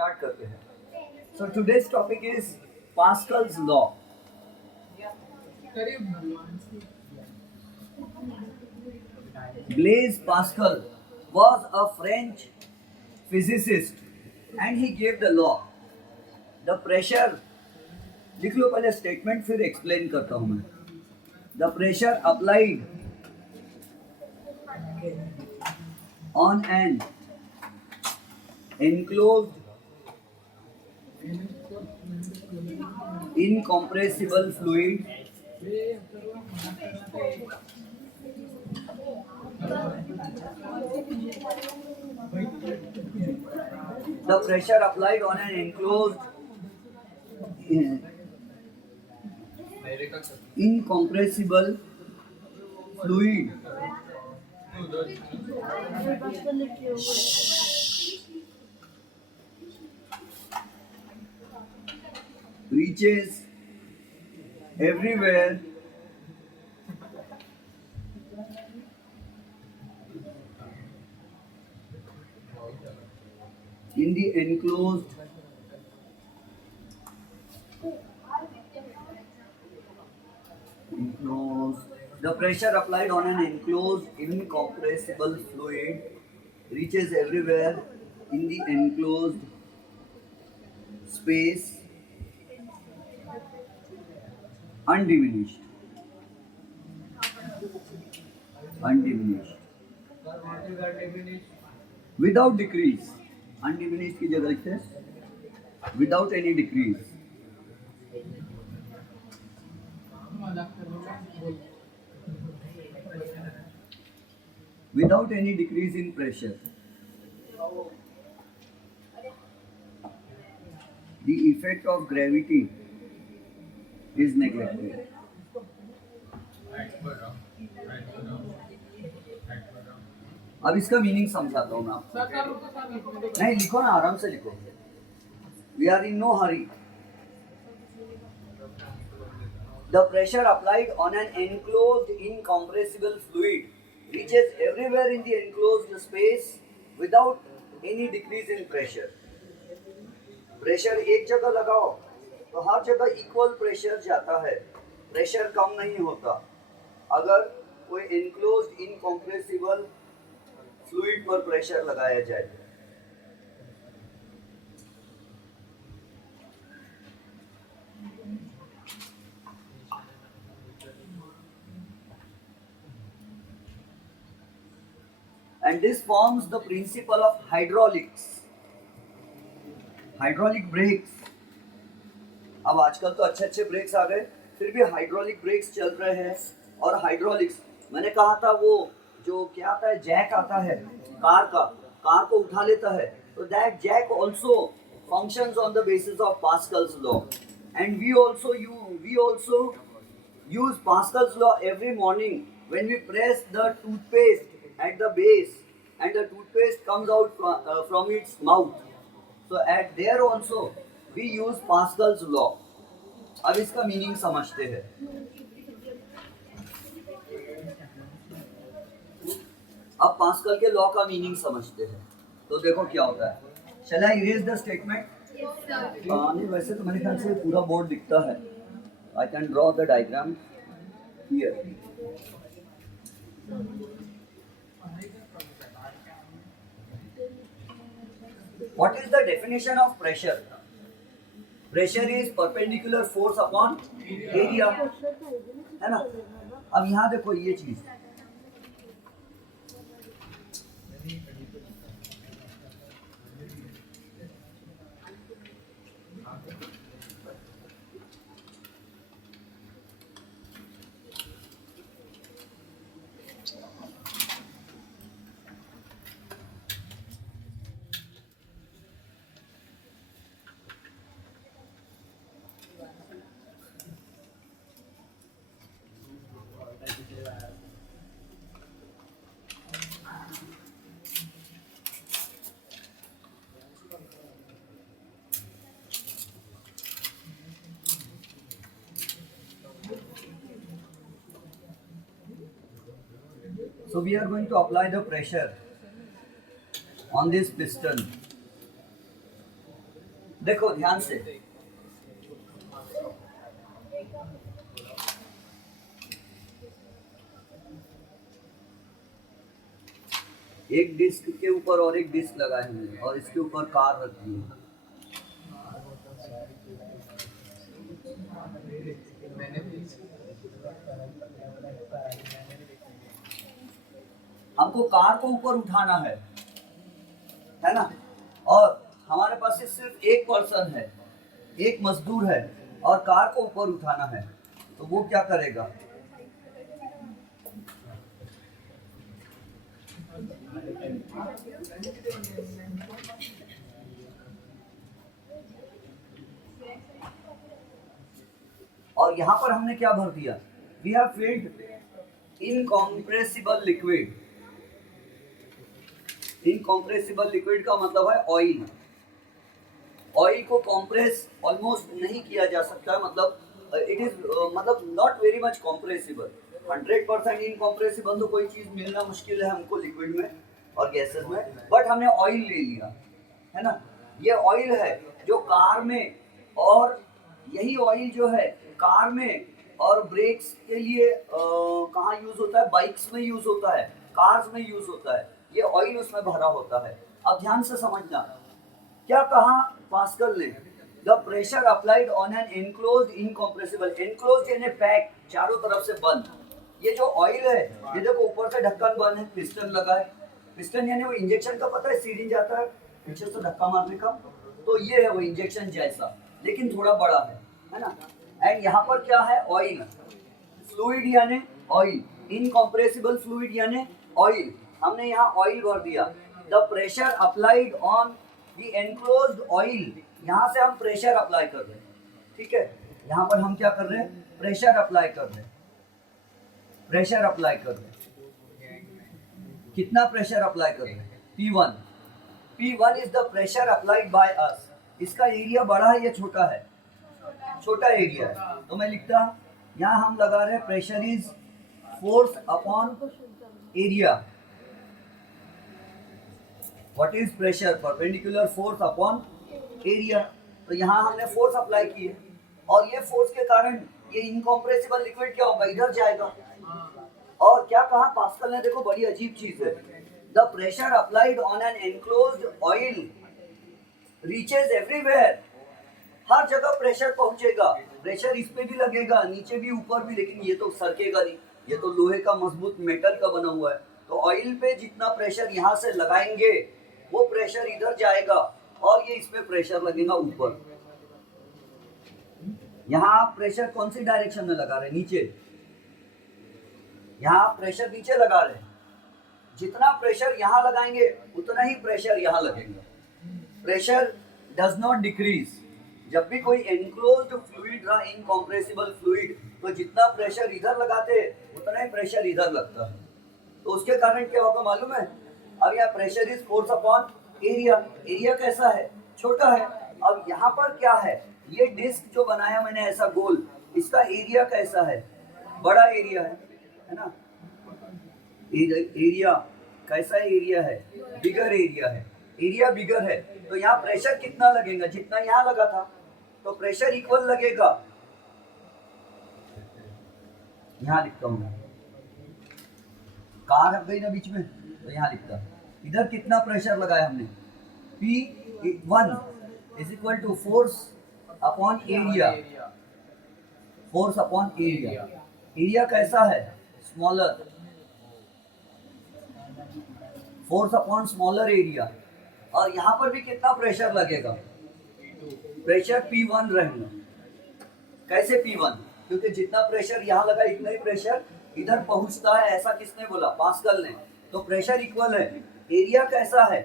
Start करते हैं. So today's topic is Pascal's law. Blaise Pascal was a French physicist and he gave the law. The pressure, लिख लो पहले statement फिर explain करता हूं मैं. The pressure applied on an enclosed incompressible fluid the pressure applied on an enclosed incompressible fluid reaches everywhere in the enclosed the pressure applied on an enclosed incompressible fluid reaches everywhere in the enclosed space undiminished without decrease. Undiminished की जगह लिखते हैं without any decrease. Without any decrease in pressure. The effect of gravity is neglected. अब इसका meaning समझाता हूँ मैं आपको. नहीं लिखो ना, आराम से लिखो. We are in no hurry. The pressure applied on an enclosed incompressible fluid reaches everywhere in the enclosed space without any decrease in pressure. Pressure एक जगह लगाओ तो हर जगह इक्वल प्रेशर जाता है, प्रेशर कम नहीं होता. अगर कोई एनक्लोज्ड इनकम्प्रेसिबल फ्लूइड पर प्रेशर लगाया जाए. And this forms the principle of hydraulics. Hydraulic breaks. अब आजकल तो अच्छे अच्छे ब्रेक्स आ गए, फिर भी हाइड्रोलिक ब्रेक्स चल रहे हैं. और हाइड्रोलिक्स मैंने कहा था वो जो क्या आता है, जैक आता है कार का, कार को उठा लेता है, तो that jack also functions on the basis of Pascal's law. And we also use Pascal's law every morning when we press the toothpaste at the base and the toothpaste comes out from its mouth. So at there also we use Pascal's law. अब इसका meaning समझते हैं. अब pascal के law का meaning समझते हैं. तो देखो क्या होता है. Shall I erase the statement? नहीं, वैसे तो मेरे ख्याल से पूरा बोर्ड दिखता है. I can draw the diagram here. What is the definition of pressure? Pressure is perpendicular force upon area, है ना. अब यहाँ देखो ये चीज, So we are going to apply the pressure on this piston. देखो ध्यान से, एक डिस्क के ऊपर और एक डिस्क लगाए हुए हैं और इसके ऊपर कार रखी है। हमको कार को ऊपर उठाना है ना, और हमारे पास सिर्फ एक पर्सन है, एक मजदूर है और कार को ऊपर उठाना है, तो वो क्या करेगा? और यहाँ पर हमने क्या भर दिया? We have filled incompressible liquid. Incompressible liquid का मतलब है ऑयल। ऑयल को कॉम्प्रेस ऑलमोस्ट नहीं किया जा सकता, मतलब इट इज मतलब not very much compressible. 100% incompressible तो कोई चीज मिलना मुश्किल है हमको लिक्विड में और गैसेस में, बट हमने ऑयल ले लिया है ना। ये ऑयल है जो कार में, और यही ऑयल जो है कार में और ब्रेक्स के लिए कहाँ यूज होता है? बाइक्स में यूज होता है, कार्स में यूज होता है, ये ऑयल उसमें भरा होता है। अब ध्यान से समझना, क्या कहा पास्कल ने? The pressure applied on an enclosed incompressible, enclosed यानी पैक, चारों तरफ से बंद। ये जो ऑयल है, ये देखो ऊपर से ढक्कन बंद है, पिस्टन लगा है। पिस्टन यानी वो इंजेक्शन का, पता है सीरिंज आता है पीछे से धक्का मारने का, तो ये है वो इंजेक्शन जैसा, लेकिन थोड़ा बड़ा है ना। एंड यहाँ पर क्या है? ऑयल, फ्लूइड यानी ऑयल, इनकॉम्प्रेसिबल फ्लूइड यानी ऑयल। हमने यहाँ ऑयल भर दिया। The pressure applied on the enclosed oil, यहाँ से हम प्रेशर अप्लाई कर रहे हैं, ठीक है। यहाँ पर हम क्या कर रहे हैं? प्रेशर अप्लाई कर रहे हैं, प्रेशर अप्लाई कर रहे हैं। कितना प्रेशर अप्लाई कर रहे हैं? P1। P1 is the pressure applied by us. इसका एरिया बड़ा है या छोटा है? छोटा एरिया है, तो मैं लिखता यहाँ हम लगा रहे हैं pressure is force upon area. What is pressure? Perpendicular force upon area. तो यहाँ हमने फोर्स अप्लाई की है, और ये फोर्स के कारण ये इनकॉम्प्रेसिबल लिक्विड क्या होगा? इधर जाएगा। और क्या कहा पास्कल ने? देखो बड़ी अजीब चीज है। The pressure applied on an enclosed oil reaches everywhere, हर जगह प्रेशर पहुंचेगा। प्रेशर इस पे भी लगेगा, नीचे भी, ऊपर भी, लेकिन ये तो सरकेगा नहीं, ये तो लोहे का मजबूत मेटल का बना हुआ है। तो ऑयल पे जितना प्रेशर यहाँ से लगाएंगे वो प्रेशर इधर जाएगा, और ये इसमें प्रेशर लगेगा ऊपर। यहाँ आप प्रेशर कौन सी डायरेक्शन में लगा रहे हैं? नीचे। यहाँ आप प्रेशर नीचे लगा रहे हैं, जितना प्रेशर यहाँ लगाएंगे उतना ही प्रेशर यहाँ लगेगा। Pressure does not decrease. जब भी कोई एनक्लोज्ड फ्लूइड रहा, इनकॉम्प्रेसिबल फ्लूइड, तो जितना प्रेशर इधर लगाते हैं उतना ही प्रेशर इधर लगता है। तो उसके कारण क्या होगा मालूम है? अब यहाँ pressure is force upon area. Area कैसा है? छोटा है। अब यहाँ पर क्या है? ये डिस्क जो बनाया मैंने ऐसा गोल, इसका एरिया कैसा है? बड़ा एरिया है ना। एरिया कैसा एरिया है? बिगर एरिया है। एरिया बिगर है, तो यहाँ प्रेशर कितना लगेगा? जितना यहाँ लगा था, तो प्रेशर इक्वल लगेगा। यहाँ लिखता हूँ, कार हट गई ना बीच में, तो यहाँ लिखता। इधर कितना प्रेशर लगाया हमने? P1 is equal to force upon area. Force upon area. Area कैसा है? Smaller. Force upon smaller area. और यहाँ पर भी कितना प्रेशर लगेगा? प्रेशर P1 रहेगा। कैसे P1? क्योंकि जितना प्रेशर यहाँ लगा इतना ही प्रेशर इधर पहुंचता है, ऐसा किसने बोला? पास्कल ने। तो प्रेशर इक्वल है। एरिया कैसा है?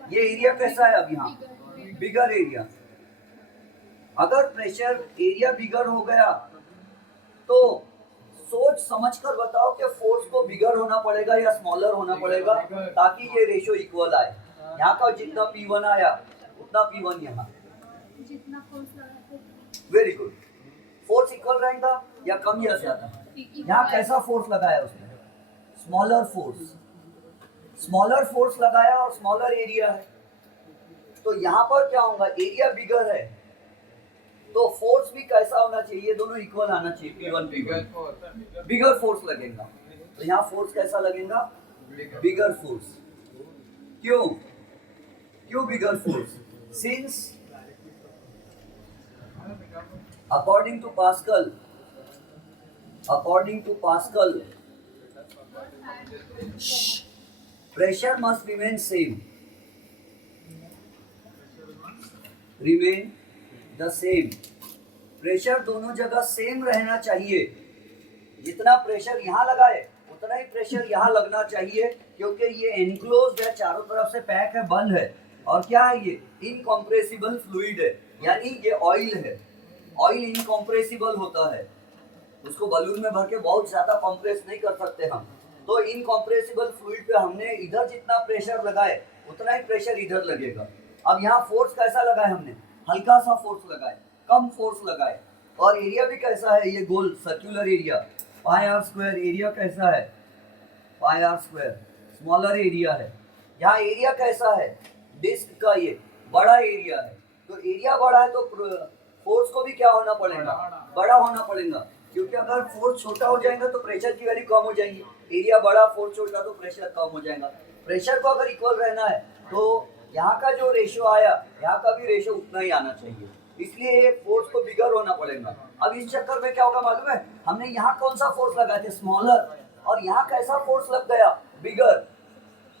ये एरिया कैसा है? अब यहाँ बिगर एरिया। अगर प्रेशर एरिया बिगर हो गया तो सोच समझ कर बताओ कि फोर्स को बिगर होना पड़ेगा या स्मॉलर होना पड़ेगा, ताकि ये रेशो इक्वल आए। यहाँ का जितना P1 आया उतना P1 यहाँ। Very good. फोर्स इक्वल रहेगा या कम या ज्यादा? यहाँ कैसा फोर्स लगाया उसने? Smaller force. स्मॉलर फोर्स लगाया और स्मॉलर एरिया है, तो यहाँ पर क्या होगा, एरिया बिगर है तो फोर्स भी कैसा होना चाहिए, दोनों इक्वल आना चाहिए, P1 P1 बिगर फोर्स लगेगा। तो यहाँ फोर्स कैसा लगेगा, बिगर फोर्स। क्यों क्यों bigger force, since according to Pascal pressure must remain the same, pressure दोनों जगह सेम रहना चाहिए। जितना प्रेशर यहाँ लगाए उतना ही प्रेशर यहाँ लगना चाहिए, क्योंकि ये एनक्लोज्ड है, चारों तरफ से पैक है, बंद है। और क्या है ये, इनकम्प्रेसिबल फ्लूइड है, यानी ये ऑयल है। ऑयल इनकम्प्रेसिबल होता है, उसको बलून में भर के बहुत ज्यादा कंप्रेस नहीं कर सकते हम। तो इनकम्प्रेसिबल फ्लूइड पे हमने इधर जितना प्रेशर लगाए उतना ही प्रेशर इधर लगेगा। अब यहाँ फोर्स कैसा लगाए हमने, हल्का सा फोर्स लगाए, कम फोर्स लगाए। और एरिया भी कैसा है, ये गोल circular area pi r square, area कैसा है pi r square, smaller area है। यहाँ एरिया कैसा है, डिस्क का ये बड़ा एरिया है। तो एरिया बड़ा है तो फोर्स को भी क्या होना पड़ेगा, बड़ा होना पड़ेगा, क्योंकि अगर फोर्स छोटा हो जाएगा तो प्रेशर की वैल्यू कम हो जाएगी। एरिया बड़ा, फोर्स छोटा, तो प्रेशर कम हो जाएगा। प्रेशर को अगर इक्वल रहना है तो यहाँ का जो रेशियो आया, यहाँ का भी रेशियो उतना ही आना चाहिए, इसलिए फोर्स को बिगर होना पड़ेगा। अब इस चक्कर में क्या होगा मालूम है, हमने यहाँ कौन सा फोर्स लगाए थे, स्मॉलर, और यहाँ कैसा फोर्स लग गया, बिगर।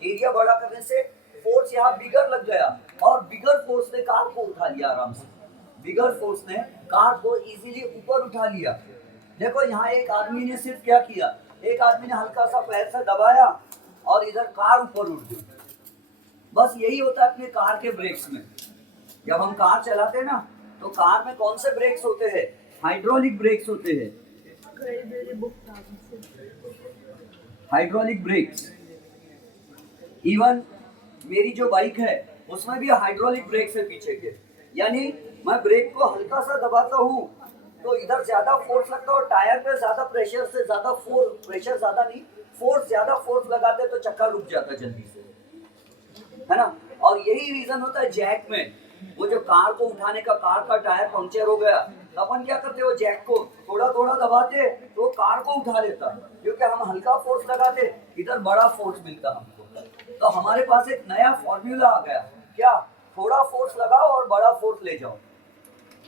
एरिया बड़ा करने से फोर्स यहाँ बिगर लग गया, और बिगर फोर्स ने कार को उठा लिया आराम से। बिगर फोर्स ने कार को इजीली ऊपर उठा लिया। देखो यहाँ एक आदमी ने सिर्फ क्या किया, एक आदमी ने हल्का सा पैर से दबाया और इधर कार ऊपर उठ गई। बस यही होता है अपने कार के ब्रेक्स में। जब हम कार चलाते हैं ना, तो कार में कौन से ब्रेक्स होते हैं, हाइड्रोलिक ब्रेक्स होते हैं, हाइड्रोलिक ब्रेक्स। इवन मेरी जो बाइक है उसमें भी हाइड्रोलिक ब्रेक्स है पीछे के, यानी मैं ब्रेक को हल्का सा दबाता हूँ तो इधर ज्यादा फोर्स लगता है, और टायर पे ज्यादा प्रेशर से ज्यादा फोर्स, प्रेशर ज्यादा नहीं, फोर्स ज्यादा फोर्स लगाते तो चक्का रुक जाता है जल्दी से, है ना। और यही रीजन होता है जैक में, वो जो कार को उठाने का, कार का टायर पंक्चर हो गया, अपन क्या करते, वो जैक को थोड़ा थोड़ा दबाते तो कार को उठा लेता, क्योंकि हम हल्का फोर्स लगाते, इधर बड़ा फोर्स मिलता हमको। तो हमारे पास एक नया फॉर्मूला आ गया, क्या, थोड़ा फोर्स लगाओ और बड़ा फोर्स ले जाओ,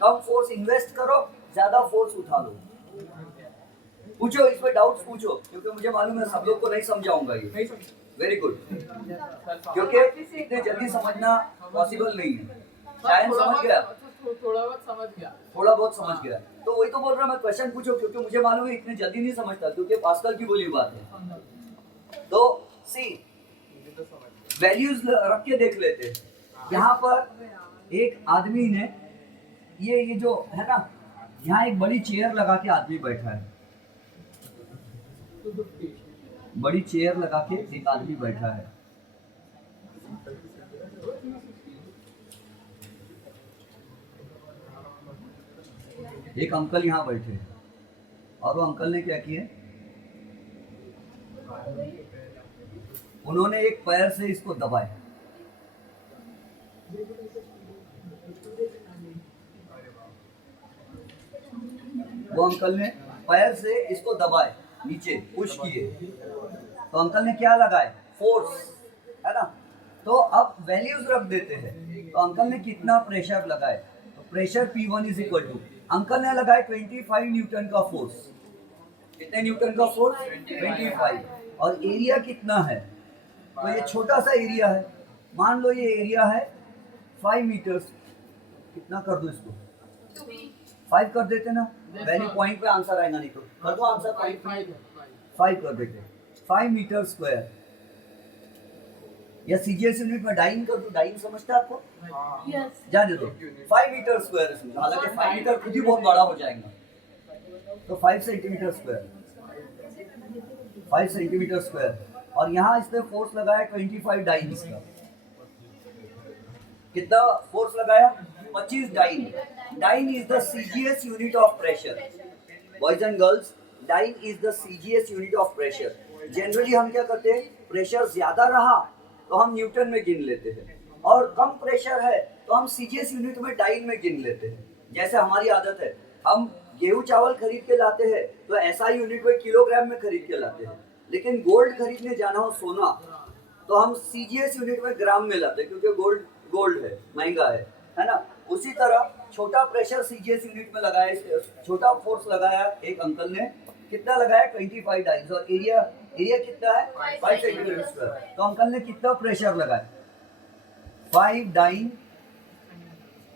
कम फोर्स इन्वेस्ट करो, ज्यादा फोर्स उठा लो। पूछो, इसमें डाउट्स पूछो, क्योंकि मुझे मालूम है सब लोग को नहीं समझाऊंगा ये। वेरी गुड, क्योंकि इतने जल्दी समझना पॉसिबल नहीं है। शायद समझ गया, थोड़ा बहुत समझ गया, तो वही तो बोल रहा मैं, क्वेश्चन पूछो, क्योंकि मुझे मालूम है इतने जल्दी नहीं समझता, क्योंकि पास्कल की बोली बात है। तो सी वैल्यूज रख के देख लेते। यहाँ पर एक आदमी ने ये जो है ना, यहाँ एक बड़ी चेयर लगा के आदमी बैठा है, बड़ी चेयर लगा के एक आदमी बैठा है। एक अंकल यहाँ बैठे हैं, और वो अंकल ने क्या किया, उन्होंने एक पैर से इसको दबाया, वो अंकल ने पैर से इसको दबाए, नीचे पुश किए, तो अंकल ने क्या लगाए, फोर्स, है ना। तो अब वैल्यूज रख देते हैं, तो अंकल ने कितना प्रेशर लगाए, तो pressure P1 is equal to, uncle ने लगाए 25 न्यूटन का फोर्स। कितने न्यूटन का फोर्स, 25। और एरिया कितना है, तो ये छोटा सा एरिया है, मान लो ये एरिया है 5 मीटर्स, कितना कर दो इसको, 5 कर देते ना, वैल्यू पॉइंट पे आंसर आएगा, नहीं तो कर दो आंसर, 5 कर देते, 5 मीटर स्क्वायर, या सीजीएस यूनिट में डाइन कर दो, डाइन समझते हैं आपको, जाने दो, 5 मीटर स्क्वायर, हालांकि 5 मीटर खुद ही बहुत बड़ा हो जाएगा, तो 5 सेंटीमीटर स्क्वायर, 5 सेंटीमीटर स्क्वायर। और यहाँ इसने फोर्स लगाया 25 डाइन्स का, कितना फोर्स लगाया, 25 dyne. Dyne is the CGS unit of pressure, boys and girls, dyne is the CGS unit of pressure. Generally हम क्या करते हैं, प्रेशर ज्यादा रहा तो हम न्यूटन में गिन लेते हैं, और कम प्रेशर है तो हम सीजीएस यूनिट में डाइन में गिन लेते हैं। जैसे हमारी आदत है, हम गेहूं चावल खरीद के लाते हैं तो एसआई यूनिट में किलोग्राम में खरीद के लाते हैं, लेकिन गोल्ड खरीदने जाना हो सोना तो हम सीजीएस यूनिट में ग्राम में लाते हैं, क्योंकि गोल्ड है, महंगा है ना। उसी तरह छोटा प्रेशर सीजीएस यूनिट में लगाया, छोटा फोर्स लगाया एक अंकल ने, कितना लगाया 25 डाइन्स, और एरिया कितना है 5 सेंटीमीटर स्क्वायर। तो अंकल ने कितना प्रेशर लगाया 5 डाइन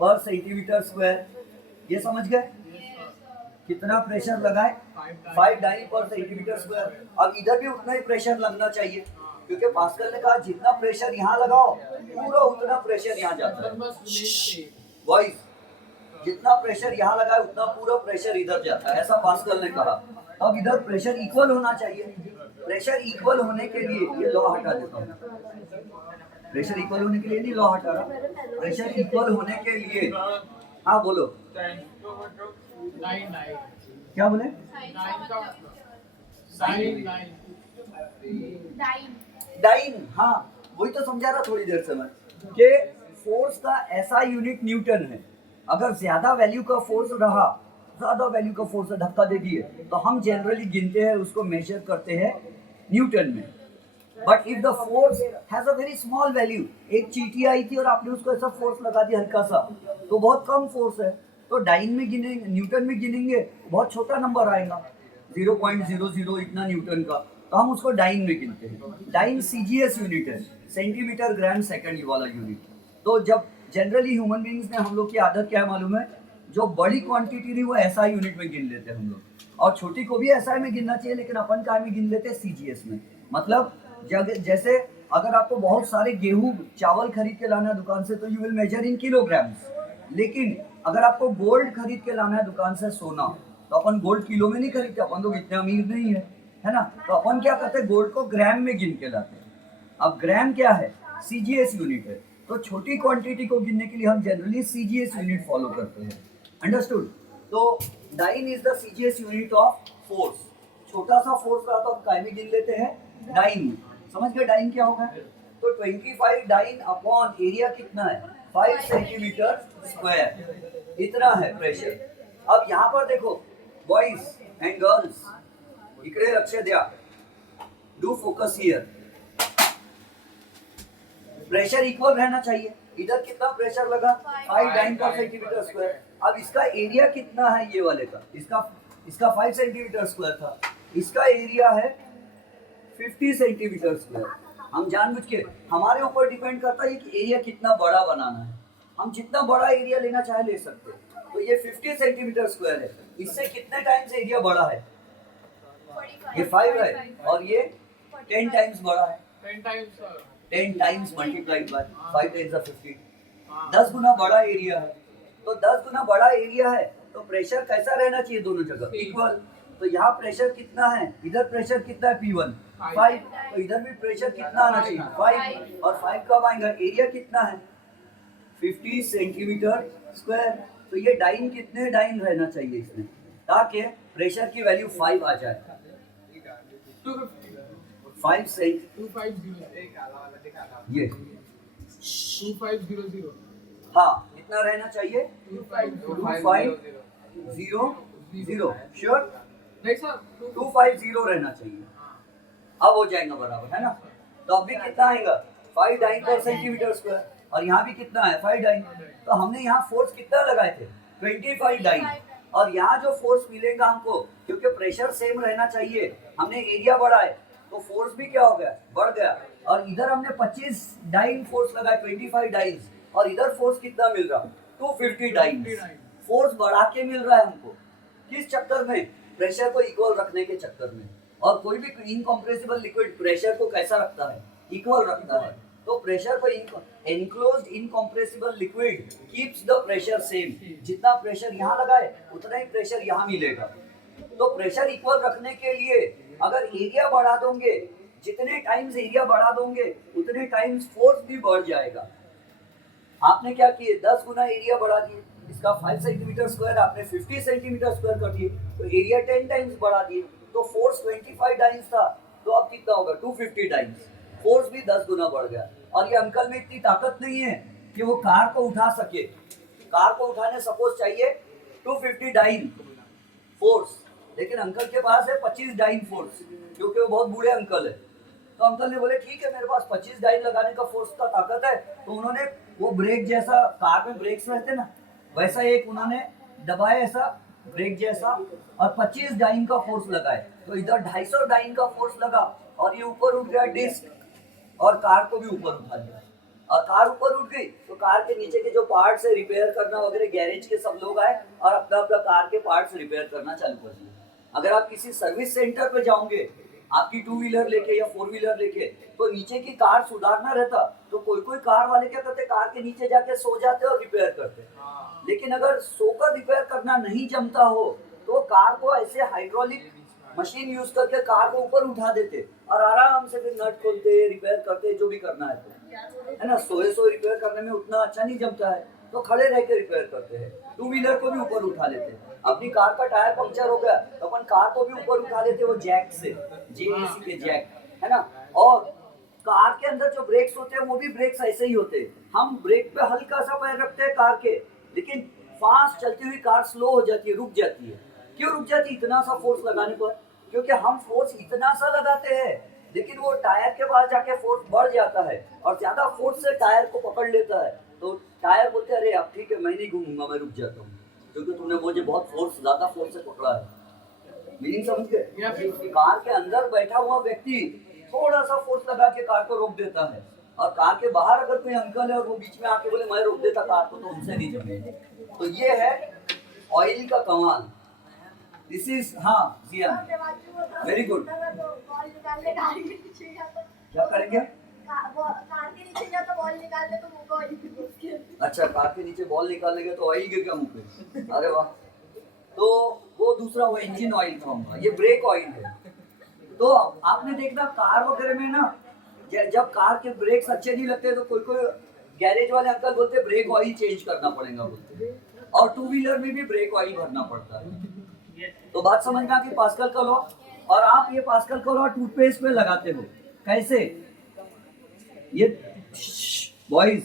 पर सेंटीमीटर स्क्वायर, ये समझ गए कितना प्रेशर लगाए 5 डाइन पर सेंटीमीटर स्क्वायर। अब इधर भी उतना ही प्रेशर लगना चाहिए, क्योंकि पास्कल ने कहा जितना प्रेशर यहाँ लगाओ पूरा उतना प्रेशर यहाँ जाता है। वॉइस जितना प्रेशर यहाँ लगाए उतना पूरा प्रेशर इधर जाता है, ऐसा पास्कल ने कहा। अब इधर प्रेशर इक्वल होना चाहिए। प्रेशर इक्वल होने के लिए ये लॉ हटा देता हूँ, प्रेशर इक्वल होने के लिए नहीं लॉ हटा रहा, प्रेशर इक्वल होने के लिए, हाँ बोलो क्या बोले, डाइन, हाँ वही तो समझा रहा थोड़ी देर से मैं, कि फोर्स का ऐसा यूनिट न्यूटन है। अगर ज्यादा वैल्यू का फोर्स रहा, ज्यादा वैल्यू का फोर्स धक्का दे दिए तो हम जनरली गिनते हैं, उसको मेजर करते हैं न्यूटन में। But if the force has a very small value, एक चींटी आई थी और आपने उसको ऐसा फोर्स लगा दिया हल्का सा, तो बहुत कम फोर्स है, तो डाइन में गिनेंगे, न्यूटन में गिनेंगे बहुत छोटा नंबर आएगा 0.00 इतना न्यूटन का, तो हम उसको डाइन में गिनते हैं। डाइन सीजीएस यूनिट है, सेंटीमीटर ग्राम सेकंड वाला यूनिट। तो जब जनरली ह्यूमन बीइंग्स ने, हम लोग की आदत क्या है मालूम है, जो बड़ी क्वांटिटी नहीं वो एसआई यूनिट में गिन लेते हैं हम लोग, और छोटी को भी एसआई में गिनना चाहिए, लेकिन अपन का में गिन लेते हैं सीजीएस में। मतलब जैसे अगर आपको बहुत सारे गेहूं चावल खरीद के लाना है दुकान से तो you will measure in kilograms, लेकिन अगर आपको गोल्ड खरीद के लाना है दुकान से सोना, तो अपन गोल्ड किलो में नहीं खरीदते, अपन लोग इतने अमीर नहीं है ना, तो अपन क्या करते हैं गोल्ड को ग्राम में गिन के लाते हैं। अब ग्राम क्या है, सीजीएस यूनिट है, तो छोटी क्वांटिटी को गिनने के लिए हम जनरली सीजीएस यूनिट फॉलो करते हैं। अंडरस्टूड। तो dyne is the CGS unit of force. छोटा सा फोर्स रहा तो हम काय में गिन लेते हैं, डाइन में। समझ गए डाइन क्या होगा, तो 25 डाइन अपॉन एरिया कितना है 5 सेंटीमीटर स्क्वायर, इतना है प्रेशर। अब यहाँ पर देखो बॉयज एंड गर्ल्स, इकडे लक्ष द्या, do focus here. Pressure equal रहना चाहिए। इधर कितना प्रेशर लगा 5 डाइन पर सेंटीमीटर स्क्वायर। अब इसका एरिया कितना है ये वाले का, इसका 5 सेंटीमीटर स्क्वायर था, इसका एरिया है 50 सेंटीमीटर स्क्वायर। हम जानबूझ के, हमारे ऊपर डिपेंड करता है कि एरिया कितना बड़ा बनाना है, हम जितना बड़ा एरिया लेना चाहे ले सकते हैं। तो ये 50 सेंटीमीटर स्क्वायर है, इससे कितने टाइम्स एरिया बड़ा है, ये 5 है, और ये 10 टाइम्स बड़ा है, 10 टाइम्स मल्टीप्लाइड बाय 5 टाइम्स 50, 10 गुना बड़ा एरिया है। तो 10 गुना बड़ा एरिया है तो प्रेशर कैसा रहना चाहिए दोनों जगह, इक्वल। तो यहाँ प्रेशर कितना है, इधर प्रेशर कितना है P1 5, तो इधर भी प्रेशर कितना आना चाहिए 5, और 5 कब आएगा, एरिया कितना है 50 सेंटीमीटर स्क्वायर। तो ये डाइन कितने डाइन रहना चाहिए इसमें, ताकि प्रेशर की वैल्यू 5 आ जाए, 5 सेंट, ये 2500, हाँ कितना रहना चाहिए 2500, श्योर 250 रहना चाहिए। अब हो जाएगा बराबर, है ना। तो अब भी कितना आएगा 5 डाइन पर सेंटीमीटर स्क्वायर, और यहाँ भी कितना है 5 डाइन। तो हमने यहाँ फोर्स कितना लगाए थे 25 डाइन, और यहाँ जो फोर्स मिलेगा हमको, क्योंकि प्रेशर सेम रहना चाहिए, हमने एरिया बढ़ाए तो फोर्स भी क्या हो गया, बढ़ गया। और इधर हमने 25 डाइन फोर्स लगाए 25 डाइन, और इधर फोर्स कितना मिल रहा 250 डाइन, फोर्स बढ़ा के मिल रहा है हमको। किस चक्कर में, प्रेशर को इक्वल रखने के चक्कर में। और कोई भी इनकम्प्रेसिबल लिक्विड प्रेशर को कैसा रखता है, इक्वल रखता है। तो प्रेशर को enclosed incompressible liquid keeps the pressure same, जितना प्रेशर यहाँ लगाए उतना ही प्रेशर यहाँ मिलेगा। तो प्रेशर इक्वल रखने के लिए अगर एरिया बढ़ा दोगे, जितने टाइम्स एरिया बढ़ा दोगे उतने टाइम्स फोर्स भी बढ़ जाएगा। आपने क्या किए 10 गुना एरिया बढ़ा दिए, इसका 5 सेंटीमीटर स्क्वायर आपने 50 सेंटीमीटर स्क्वायर कर दिए, तो एरिया 10 टाइम्स बढ़ा दिए, तो फोर्स 25 टाइम्स था, तो अब कितना होगा 250 टाइम्स, फोर्स भी 10 गुना बढ़ गया। और ये अंकल में इतनी ताकत नहीं है कि वो कार को उठा सके। कार को उठाने सपोज चाहिए 250 डाइन फोर्स, लेकिन अंकल के पास है 25 डाइन फोर्स, क्योंकि वो बहुत बूढ़े अंकल है। तो अंकल ने बोले ठीक है मेरे पास 25 डाइन लगाने का फोर्स का ताकत है, तो उन्होंने वो ब्रेक जैसा, कार में ब्रेक्स रहते ना, वैसा एक उन्होंने दबाया ऐसा ब्रेक जैसा और 25 डाइन का फोर्स लगाए, तो इधर 250 डाइन का फोर्स लगा और ये ऊपर उठ गया डिस्क और कार को भी ऊपर उठा लिया। और कार ऊपर उठ गई तो कार के नीचे के जो पार्ट्स है रिपेयर करना वगैरह, गैरेज के सब लोग आए और अपना अपना कार के पार्ट्स रिपेयर करना चालू कर दिए। अगर आप किसी सर्विस सेंटर पे जाओगे आपकी 2 व्हीलर लेके या 4 व्हीलर लेके, तो नीचे की कार सुधारना रहता तो कोई कोई कार वाले क्या करते, कार के नीचे जाके सो जाते और रिपेयर करते। लेकिन अगर सोकर रिपेयर करना नहीं जमता हो तो कार को ऐसे हाइड्रोलिक मशीन यूज करके कार को ऊपर उठा देते और आराम से फिर नट खोलते, रिपेयर करते, जो भी करना है ना। सोए रिपेयर करने में उतना अच्छा नहीं जमता है, तो खड़े रह के रिपेयर करते हैं। 2 व्हीलर को भी ऊपर उठा लेते हैं। अपनी कार का टायर पंक्चर हो गया तो अपन कार को भी ऊपर उठा लेते, वो जैक से, जेएसी के जैक, है ना। और कार के अंदर जो ब्रेक्स होते हैं वो भी ब्रेक्स ऐसे ही होते हैं। हम ब्रेक पे हल्का सा पैर रखते हैं कार के, लेकिन फास्ट चलती हुई कार स्लो हो जाती है, रुक जाती है। क्यों रुक जाती है इतना सा फोर्स लगाने पर? क्योंकि हम फोर्स इतना सा लगाते हैं लेकिन वो टायर के पास जाके फोर्स बढ़ जाता है और ज्यादा फोर्स से टायर को पकड़ लेता है, तो टायर बोलते हैं अरे अब ठीक है मैं नहीं घूमूंगा, मैं रुक जाता हूँ क्योंकि तुमने मुझे बहुत फोर्स, ज्यादा फोर्स से पकड़ा है। मीनिंग समझ गए? कार के अंदर बैठा हुआ व्यक्ति थोड़ा सा फोर्स लगा के कार को रोक देता है, और कार के बाहर अगर कोई अंकल है और वो बीच में आके बोले मैं रोक देता कार को, तो उनसे नहीं जमेगा। तो ये है ऑयल का कमाल। दिस इज, हाँ जिया, वेरी गुड। क्या करेंगे? कार के नीचे जा तो बॉल निकालने तो मुंह को ऑयल गिर। अच्छा, कार के नीचे बॉल निकालने गया तो ऑयल गिर गया मुंह पे, अरे वाह। तो वो दूसरा, वो इंजन ऑयल था, ये ब्रेक ऑयल है। तो आपने देखना कार वगैरह में ना, जब कार के ब्रेक्स अच्छे नहीं लगते तो कोई कोई गैरेज वाले अंकल बोलते ब्रेक ऑयल चेंज करना पड़ेगा बोलते, और 2 व्हीलर में भी ब्रेक ऑयल भरना पड़ता है। तो बात समझना कि पास्कल का लॉ, और आप ये पास्कल का लॉ टूथपेस्ट पे लगाते हो कैसे? ये बॉयज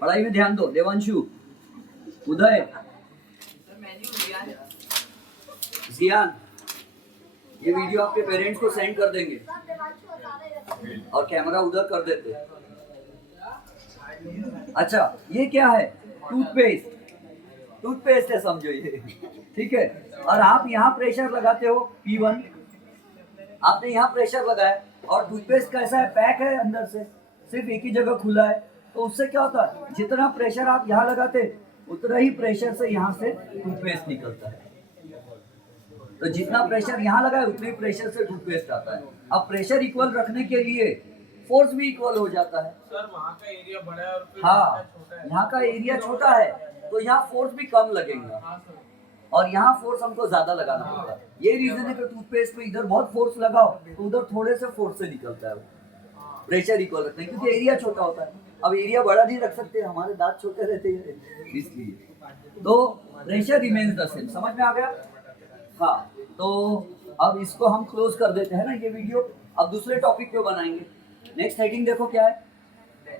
पढ़ाई में ध्यान दो, देवांशु, उदय, जियान, ये वीडियो आपके पेरेंट्स को सेंड कर देंगे और कैमरा उधर कर देते। अच्छा, ये क्या है? टूथपेस्ट, टूथपेस्ट है समझो ये, ठीक है। और आप यहाँ प्रेशर लगाते हो P1, आपने यहाँ प्रेशर लगाया और टूथपेस्ट कैसा है, पैक है अंदर से, सिर्फ एक ही जगह खुला है, तो उससे क्या होता है जितना प्रेशर आप यहाँ लगाते उतना ही प्रेशर से यहाँ से टूथपेस्ट निकलता है। तो जितना प्रेशर यहाँ लगा है उतने प्रेशर से टूथपेस्ट आता है। अब प्रेशर इक्वल रखने के लिए फोर्स भी इक्वल हो जाता है। सर वहाँ का एरिया बड़ा है और फिर हाँ, यहाँ का एरिया छोटा है तो यहाँ फोर्स भी कम लगेगा और यहाँ फोर्स हमको ज्यादा लगाना पड़ता है। ये रीजन है कि टूथपेस्ट पे इधर बहुत फोर्स लगाओ तो उधर थोड़े से फोर्स से निकलता है वो, प्रेशर इक्वल रखते हैं क्योंकि एरिया छोटा होता है। अब एरिया बड़ा नहीं रख सकते, हमारे दांत छोटे रहते हैं इसलिए। तो प्रेशर रिमेन्स द सेम, समझ में आ गया? हाँ, तो अब इसको हम क्लोज कर देते हैं ना ये वीडियो। अब दूसरे टॉपिक पे बनाएंगे। नेक्स्ट हेडिंग देखो क्या है।